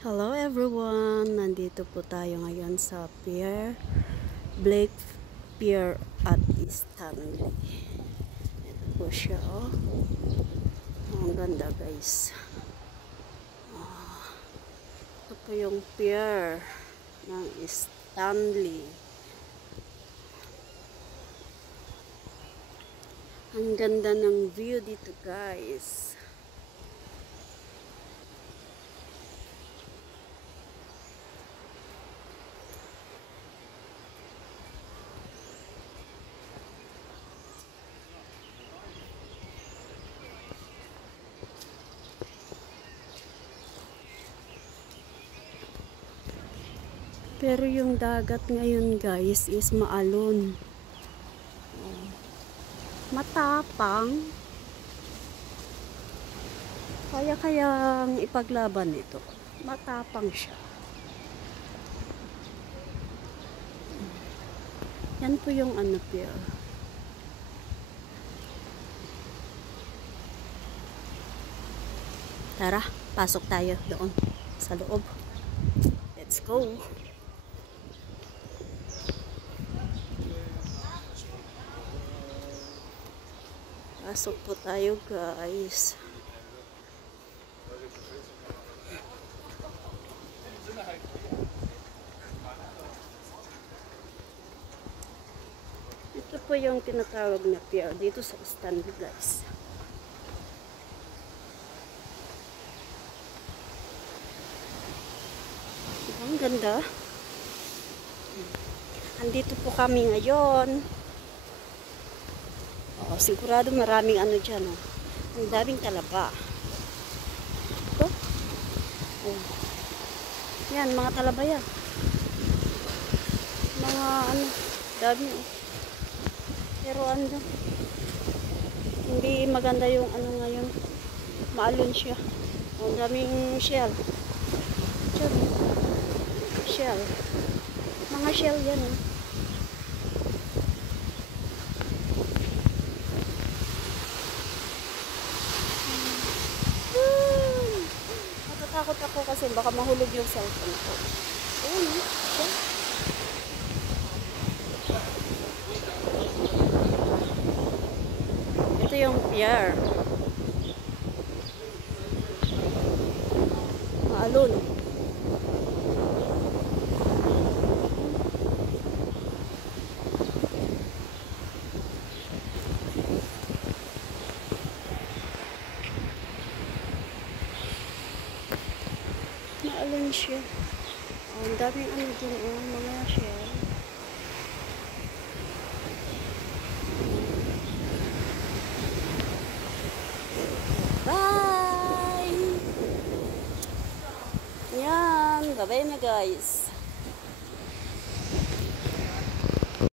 Hello everyone! Nandito po tayo ngayon sa pier, Blake Pier at Stanley. Ito po siya, oh. Ang ganda, guys. Ito po yung pier ng Stanley. Ang ganda ng view dito, guys. Pero yung dagat ngayon, guys, is maalon. Matapang. Kayang ipaglaban ito. Matapang siya. Yan po yung pier. Tara, pasok tayo doon sa loob. Let's go. Pasok po tayo, guys. Ito po yung tinatawag na pier dito sa Stanley, guys. Ang ganda. Andito po kami ngayon. Sigurado maraming dyan, oh. Ang daming talaba. Ito. Oh. Yan, mga talaba yan. Mga dami, oh. Pero hindi maganda yung ngayon. Maalon siya. Ang daming shell. Shell. Mga shell yan, oh. Natatakot ako kasi baka mahulog yung cellphone ko. Ayun, shell. Ito yung pier. Maalon. Maalon siya. Ang daming dun, mga shell. Bye! Yan, bye-bye na, guys.